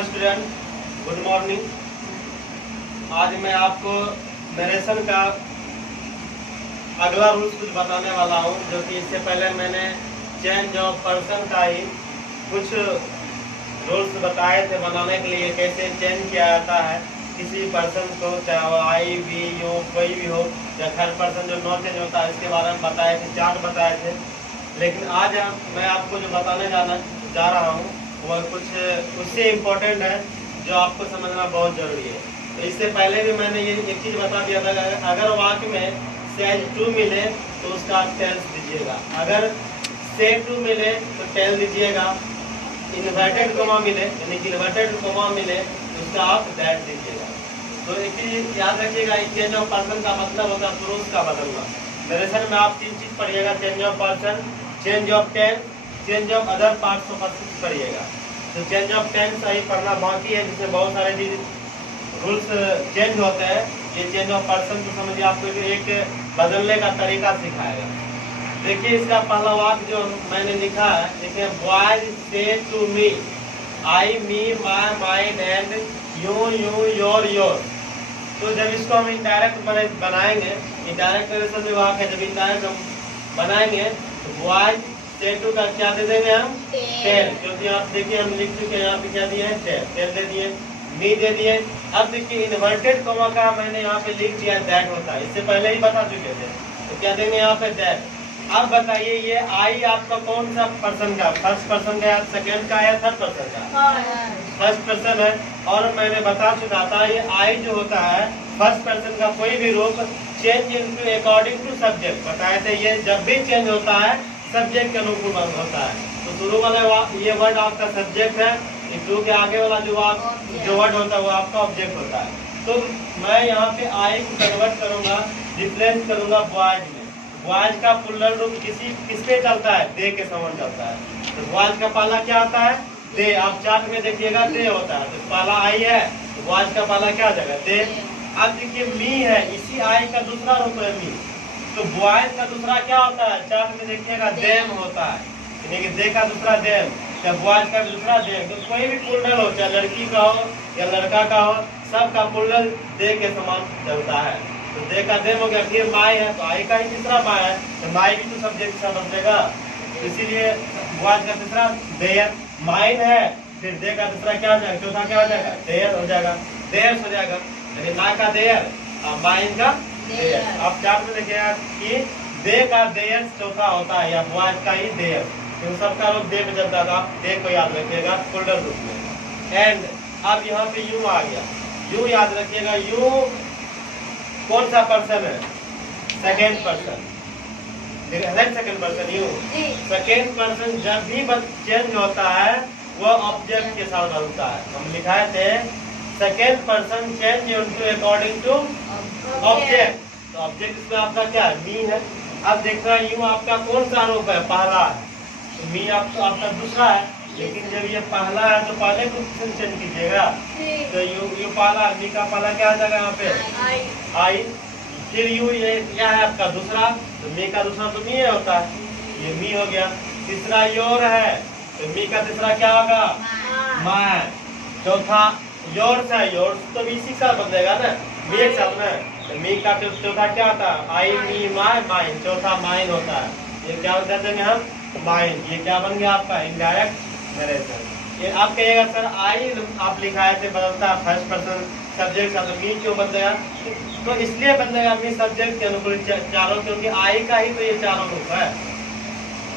Hello student, good morning. आज मैं आपको नरेशन का अगला रूल्स कुछ बताने वाला हूँ, जो कि इससे पहले मैंने चेंज ऑफ पर्सन का ही कुछ रूल्स बताए थे बनाने के लिए, कैसे चेंज किया जाता है किसी पर्सन को, चाहे वो आई भी हो, कोई भी हो, या थर्ड पर्सन जो नो चेंज होता है, इसके बारे में बताए थे, चार्ट बताए थे। लेकिन आज मैं आपको जो बताने जा रहा हूँ वह कुछ उससे इम्पोर्टेंट है, जो आपको समझना बहुत ज़रूरी है। तो इससे पहले भी मैंने ये एक चीज़ बता दिया था, अगर वाक्य में सेज टू मिले तो उसका आप टेल्स दीजिएगा, अगर से टू मिले तो टेल दीजिएगा, इन्वर्टेड कोमा मिले यानी कि इन्वर्टेड कोमा मिले तो उसका आप दैट दीजिएगा। तो एक चीज़ याद रखिएगा, चेंज ऑफ पर्सन का मतलब होता है पुरुष का बदलना। नरेशन में आप 3 चीज़ पढ़िएगा, change of person, change of tense, change of other parts of speech पढ़िएगा। तो चेंज ऑफ टेंस सही पढ़ना बाकी है, जिसमें बहुत सारे चीज रूल्स चेंज होते हैं। ये चेंज ऑफ पर्सन तो समझिए आपको एक बदलने का तरीका सिखाएगा। देखिए इसका पहला वाक्य जो मैंने लिखा है, देखिए बॉयज से to me, I me my mine and you you your your. तो जब इसको हम इनडायरेक्ट बनाएंगे, इनडायरेक्ट नरेशन में वाक्य है, जब इनडायरेक्ट हम बनाएंगे तो बॉयज से टू का क्या दे देंगे हम, टेल, क्योंकि आप देखिए हम लिख चुके हैं, यहाँ पे क्या दिए हैं, टेल, टेल दे दिए, मी दे दिए। अब देखिए इन्वर्टेड कोमा का मैंने यहाँ पे लिख दिया दैट होता है, इससे पहले ही बता चुके थे। तो क्या देंगे यहाँ पे, दैट। अब बताइए ये आई आपका कौन सा पर्सन का, फर्स्ट पर्सन का, सेकेंड का या थर्ड पर्सन का? फर्स्ट पर्सन है। और मैंने बता चुका था ये आई जो होता है फर्स्ट पर्सन का कोई भी रूप change into according to subject बताए थे, ये जब भी चेंज होता है सब्जेक्ट के अनुकूल होता है। तो शुरू वाला ये वर्ड आपका सब्जेक्ट है, टू के आगे वाला जो वर्ड होता है वो आपका ऑब्जेक्ट होता है। तो मैं यहाँ पे आई को कन्वर्ट करूंगा, डिफरेंस करूंगा बॉयज में। बॉयज का प्लूरल रूप किस पे चलता है, दे के समान चलता है। तो बॉयज का पहला क्या आता है, दे। आप चार्ट में देखिएगा दे होता है, तो पहला आई है तो बॉयज का पहला क्या जगह, दे। अब देखिए मी है, इसी आई का दूसरा रूप है मी। तो बॉयज का दूसरा क्या होता है, चार्ट में देखिएगा देम होता है, यानी कि दे का दूसरा देम, या बॉयज का दूसरा देम। तो कोई भी प्लूरल हो, चाहे लड़की का हो या लड़का का हो, सबका प्लूरल दे के समान चलता है। तो दे का देम हो गया। फिर माई है तो आई का ही तीसरा माई है, तो माई भी तो सब्जेक्ट सा बदलेगा, इसीलिए बॉयज का तीसरा देयर। माइन है, फिर दे का दूसरा क्या हो जाएगा, चौथा क्या हो जाएगा, देयर हो जाएगा, देयर्स हो जाएगा। यानी माई का देयर और माइन का देयर। आप चार्ट में देखिएगा कि दे का देयर चौथा होता है, या बॉयज का ही देयर, इन सबका रूप दे में चलता है। तो आप दे को याद रखिएगा प्लूरल रूप में। एंड अब यहाँ पे यू आ गया, यू याद रखिएगा, यू कौन सा पर्सन है, second person, second person you. Second person जब भी चेंज होता है वो ऑब्जेक्ट के साथ बदलता है। हम लिखाए थे second person change into according to object. तो ऑब्जेक्ट इसमें आपका क्या है, मी है। अब देखना यू आपका कौन सा रूप है, पहला है, तो मी आपका दूसरा है। लेकिन जब ये पहला है तो पहले पोजीशन चेंज कीजिएगा, तो यू पहला, मी का पहला क्या आ जाएगा यहाँ पे, आई। फिर यू ये क्या है आपका दूसरा, तो मी का दूसरा तो मी होता है, ये मी हो गया। तीसरा योर है, तो मी का तीसरा क्या होगा, माय। चौथा योर्स है, योर्स तो भी इसी साथ बदलेगा ना, मी एक साथ में। तो मी का चौथा क्या होता है, आई मी माय माइन, चौथा माइन होता है। ये क्या कर देंगे हम, माइन। ये क्या बन गया आपका इनडायरेक्ट नरेशन। ये आप कहिएगा सर आई आप लिखाए थे बदलता है फर्स्ट पर्सन सब्जेक्ट का, तो मी क्यों बदलेगा? तो इसलिए बदलेगा मी सब्जेक्ट के अनुकूल चारों, क्योंकि आई का ही तो ये चारों रूप है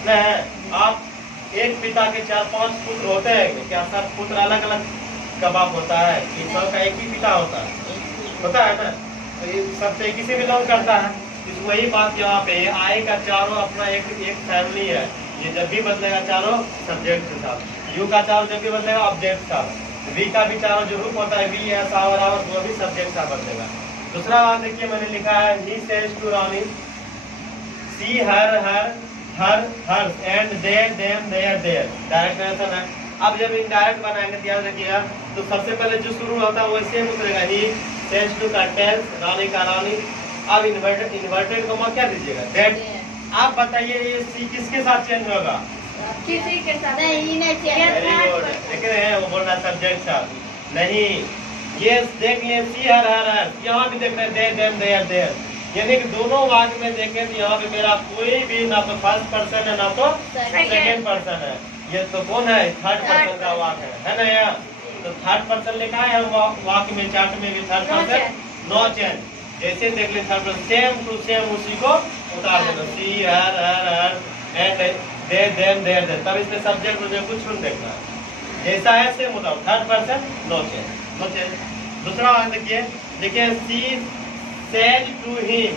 नहीं। आप एक पिता के 4-5 पुत्र होते हैं क्या, सब पुत्र अलग अलग कबाब होता है, ईश्वर का एक ही पिता होता है ना, तो ये सब एक ही से बिलोंग करता है। तो वही बात यहाँ पे आई का चारों अपना एक फैमिली है, ये जब भी बदलेगा चारों सब्जेक्ट के साथ। यू का चारों जब भी बदलेगा ऑब्जेक्ट के साथ। वी का भी चारों जो रूप होता है, वी है सावर आवर, वो भी सब्जेक्ट साथ बदलेगा। दूसरा बात देखिए मैंने लिखा है, he says to Rani, she her hers and they them there their. Direct narration है। अब जब इनडायरेक्ट बनाएंगे ध्यान रखिएगा, तो सबसे पहले जो शुरू होता है वो सेम उतरेगा, ही सेज टू का टेल्स, रानी का रानी। अब इन्वर्टेड कोमा क्या दीजिएगा, दैट। आप बताइए ये सी किसके साथ चेंज होगा, किसी के साथ नहीं वेरी गुड। देख रहे हैं वो बोल रहा सब्जेक्ट साथ नहीं। ये देख लिए सी हर हर हर, यहाँ भी देख रहे हैं देर देम देयर देयर, यानी कि दोनों वाक्य में देखें तो यहाँ पे मेरा कोई भी ना तो फर्स्ट पर्सन है ना तो सेकेंड पर्सन है। ये तो कौन है? थर्ड पर्सन का वाक्य है ना यार। तो थर्ड पर्सन लिखा है वाक्य में, चार्ट में भी थर्ड पर्सन, नो चेंज। जैसे देख ले third person same to same उसी को उतार देना, she her her her and they them there there, तब इसमें सब्जेक्ट मुझे कुछ नहीं देखना है, जैसा है सेम उतारो। Third person no change, no change. दूसरा वाक्य देखिए, देखिए she said to him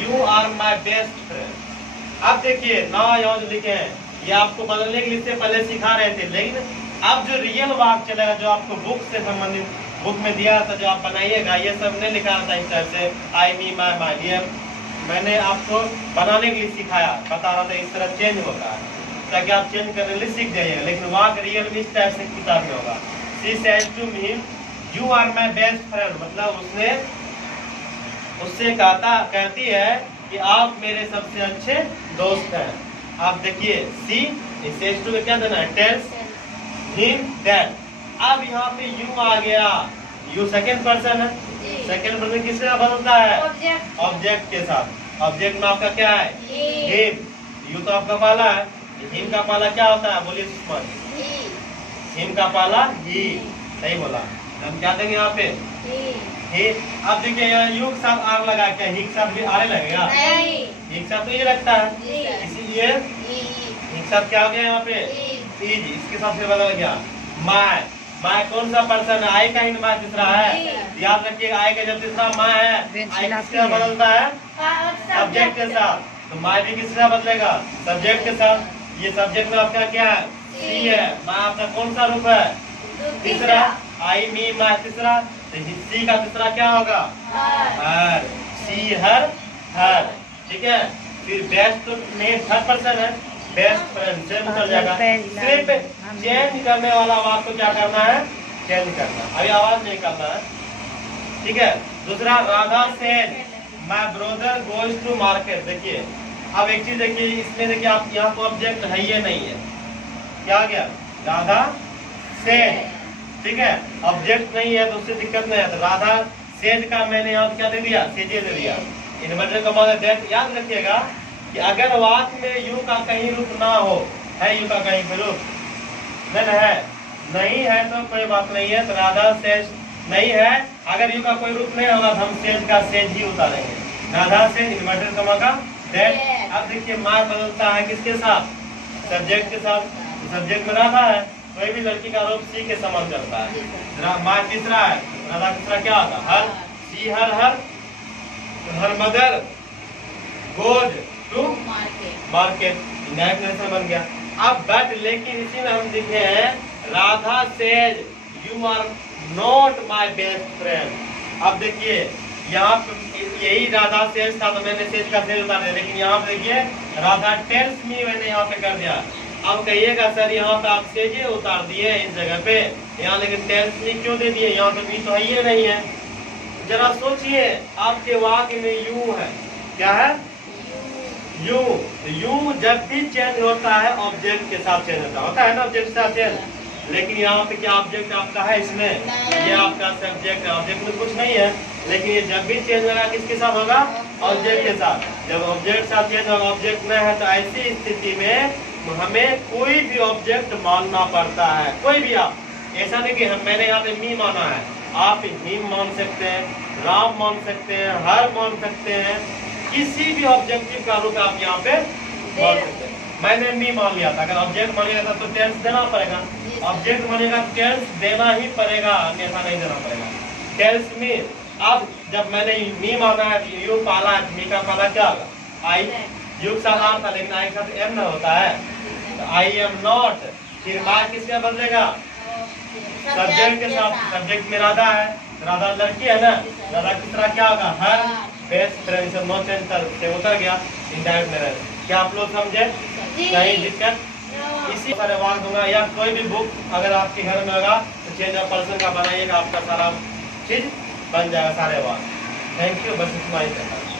you are my best friend. अब देखिए ना यहाँ जो लिखे हैं ये आपको बदलने के लिए इससे पहले सिखा रहे थे, लेकिन अब जो रियल वाक्य चलेगा जो आपको बुक से संबंधित बुक में दिया था जो आप बनाइएगा, ये सब नहीं लिखा था इस तरह से आई मी माय माय, ये मैंने आपको बनाने के लिए सिखाया, बता रहा था इस तरह चेंज होता है ताकि आप चेंज करने के लिए सीख जाइएगा। लेकिन वाक्य रियल में इस टाइप से किताब में होगा। She said to him you are my best friend, मतलब उसने उससे कहती है कि आप मेरे सबसे अच्छे दोस्त हैं। आप देखिए सी सेज टू क्या देना है? Tells him that. अब यहाँ पे यू आ गया, यू सेकेंड पर्सन है, सेकेंड पर्सन किसके साथ बदलता है? ऑब्जेक्ट के साथ। ऑब्जेक्ट में आपका क्या है? हिम। यू तो आपका पाला है, हिम का पाला क्या होता है? बोलिए सुषमा। हिम का पाला ही, सही बोला। हम क्या देंगे यहाँ पे? ही। अब देखिए यहाँ यू के साथ आर लगा के ही के साथ भी आर लगेगा? नहीं, ही के साथ तो ये लगता है, इसीलिए ही के साथ क्या हो गया यहाँ पे? इज। इसके साथ फिर बदल गया माय। माय कौन सा पर्सन है? आई का ही माय तीसरा है, याद रखिएगा। आई का जब तीसरा माय है, आई किसके साथ बदलता है? सब्जेक्ट के साथ। तो माय भी किसके साथ बदलेगा? सब्जेक्ट के साथ। ये सब्जेक्ट में आपका क्या है? सी है। माय आपका कौन सा रूप है? तीसरा। आई मी माय तीसरा, तो सी का तीसरा क्या होगा? हर। सी हर हर, ठीक है। फिर बेस्ट तो नहीं थर्ड पर्सन है, बेस्ट फ्रेंड से उतर जाएगा। सिर्फ चेंज करने वाला वाक्य को क्या करना है? चेंज करना, अभी आवाज नहीं करना है, ठीक है। दूसरा Radha said my brother goes to market. देखिए अब एक चीज देखिए इसमें, देखिए आप यहाँ तो ऑब्जेक्ट है ये नहीं है, क्या आ गया? राधा सेड, ठीक है। ऑब्जेक्ट नहीं है तो उससे दिक्कत नहीं है। तो राधा सेड का मैंने यहाँ क्या दे दिया? सेजे दे दिया। इन्वर्टर का मतलब दैट। याद रखिएगा कि अगर वाक्य में यू का कहीं रूप ना हो, है यू का कहीं पे रूप? नहीं है तो कोई बात नहीं है। तो राधा सेज नहीं है, अगर यू का कोई रूप नहीं होगा तो हम सेज का सेज ही उतारेंगे। राधा सेज इन्वर्टर कमा का दैट। अब देखिए माँ बदलता है किसके साथ? सब्जेक्ट के साथ। सब्जेक्ट में राधा है, कोई भी लड़की का रूप सी के समान चलता है। माँ तीसरा है, राधा तीसरा क्या होता है? Her. She her her, her mother goes to market, indirect बन गया। अब बट लेकिन इसी में हम देखे हैं Radha says you are not my best friend. अब देखिए यहाँ पे यही राधा सेज था तो मैंने सेज का सेज उतार दिया, लेकिन यहाँ पे देखिए राधा टेल्स मी मैंने यहाँ पे कर दिया। अब कहिएगा सर यहाँ पे आप सेजे उतार दिए इस जगह पे, यहाँ लेकिन टेल्स मी क्यों दे दिए? यहाँ तो मी तो है ही नहीं है। जरा सोचिए आपके वाक्य में यू है, क्या है? यू। यू जब भी चेंज होता है ऑब्जेक्ट के साथ चेंज होता है ना, ऑब्जेक्ट के साथ चेंज। लेकिन यहाँ पे क्या ऑब्जेक्ट आपका है इसमें? ये आपका सब्जेक्ट है, ऑब्जेक्ट में कुछ नहीं है। लेकिन ये जब भी चेंज होगा किसके साथ होगा? ऑब्जेक्ट के साथ। जब ऑब्जेक्ट के साथ चेंज होगा, ऑब्जेक्ट में है, तो ऐसी स्थिति में हमें कोई भी ऑब्जेक्ट मानना पड़ता है। कोई भी आप, ऐसा नहीं कि मैंने यहाँ पे मी माना है, आप हिम मान सकते हैं, राम मान सकते हैं, हर मान सकते हैं, किसी भी ऑब्जेक्टिव का रूप आप यहाँ पे मान सकते हैं। मैंने मी मान लिया था, अगर ऑब्जेक्ट मान लिया था तो टेंस देना पड़ेगा। ऑब्जेक्ट मानेगा टेंस देना ही पड़ेगा, अन्यथा नहीं देना पड़ेगा। Tells me. अब जब मैंने मी माना है, यू पाला है, मी का पाला क्या होगा? आई। यू के साथ आर था लेकिन आई के साथ एम न होता है, तो आई एम नॉट। फिर मार किसका बदलेगा? सब्जेक्ट के साथ। सब्जेक्ट में राधा है, राधा लड़की है ना, राधा की तरह क्या होगा? हर बेस्ट फ्रेंड से नो चेंज से उतर गया इनडायरेक्ट में। क्या आप लोग समझे? कहीं दिक्कत? इसी सारे वाक दूंगा, या कोई भी बुक अगर आपके घर में होगा तो चेंज ऑफ पर्सन का बनाइएगा, आपका सारा चीज बन जाएगा, सारे वाक। थैंक यू, बस इतना ही था।